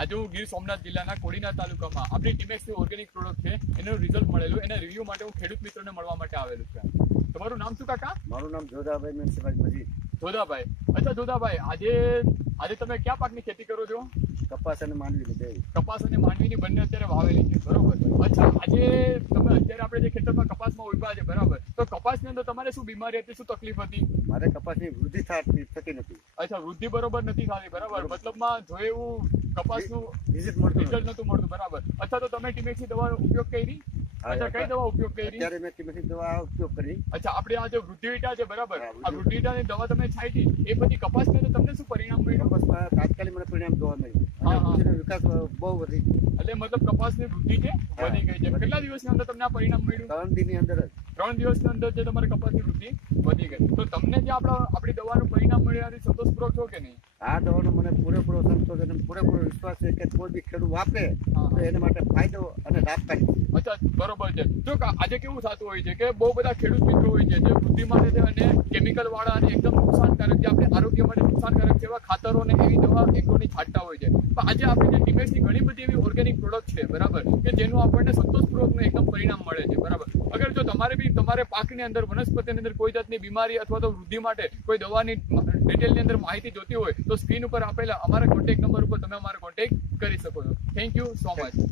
આજે હું ગીર સોમનાથ જિલ્લાના કોડીનાર તાલુકામાં આપણી ટીમેક્સની ઓર્ગેનિક પ્રોડક્ટ છે એનું રિઝલ્ટ મળેલું, એના રિવ્યુ માટે હું ખેડૂત મિત્રોને મળવા માટે આવેલું છે. તમારું નામ શું કાકા? મારું નામ જોધાભાઈ મ્યુનિસિપલ મજીદ. જોધાભાઈ. અચ્છા જોધાભાઈ, આજે તમે કયા પાકની ખેતી કરો છો? કપાસ અને માંડવી બે. કપાસ અને માંડવીની બંને અત્યારે વાવેલી છે, બરોબર. અચ્છા, અત્યારે આપણે જે ખેતરમાં કપાસમાં ઉભા છે, બરાબર, તો કપાસની અંદર તમારે શું બીમારી હતી, શું તકલીફ હતી? મારે કપાસની વૃદ્ધિ થતી નથી. અચ્છા, વૃદ્ધિ બરોબર નથી થતી, બરાબર. મતલબમાં જો એવું કપાસનું રિઝલ્ટ નતું મળતું, બરાબર. અચ્છા, તો તમે ટીમેક્સની દવાનો ઉપયોગ કરી? અચ્છા, કઈ દવા ઉપયોગ કરી? અત્યારે મેં ટીમેક્સની દવા ઉપયોગ કરી. અચ્છા, આપણે આ જે વૃદ્ધિવિટા છે, બરાબર, આ વૃદ્ધિવિટાની દવા તમે છાંટી એ પછી કપાસની અંદર તમને શું પરિણામ મળ્યું? કપાસમાં તાત્કાલિક મને પરિણામ જોવા મળ્યું. વૃદ્ધિનો વિકાસ બહુ વધી ગયો. એટલે મતલબ કપાસની વૃદ્ધિ છે વધી ગઈ છે. કેટલા દિવસની અંદર તમને આ પરિણામ મળ્યું? 3 દિનની અંદર જ. 3 દિવસની અંદર જે તમારી કપાસની વૃદ્ધિ વધી ગઈ. તો તમને જે આપણી દવાનું પરિણામ મળ્યું સંતોષપૂર્વક છો કે નહીં? આ દવાનો મને પૂરેપૂરો સંતોષ અને પૂરેપૂરો વિશ્વાસ છે કે કોઈ બી ખેડૂત વાપરે તો એના માટે ફાયદો અને લાભકારી છે. અચ્છા, બરોબર છે. જો આજે કેવું થતું હોય છે કે બહુ બધા ખેડૂત મિત્રો હોય છે જે વૃદ્ધિ માટે છે અને કેમિકલ વાળા અને એકદમ નુકસાનકારક, જે આપણે આરોગ્ય માટે નુકસાનકારક છે એવા ખાતરો ને એવી દવા એગ્રોની છાંટતા હોય છે. પણ આજે આપણે જે ટીમેક્સની ઘણી બધી એવી ઓર્ગેનિક પ્રોડક્ટ છે, બરાબર, કે જેનું આપણને સંતોષપૂર્વકનું એકદમ પરિણામ મળે છે, બરાબર. અગર જો તમારે પાકની અંદર વનસ્પતિની અંદર કોઈ જાતની બીમારી અથવા તો વૃદ્ધિ માટે કોઈ દવાની ડિટેલની અંદર માહિતી જોતી હોય તો સ્ક્રીન ઉપર આપેલા અમારા કોન્ટેક્ટ નંબર ઉપર તમે અમારો કોન્ટેક્ટ કરી શકો છો. Thank you so much.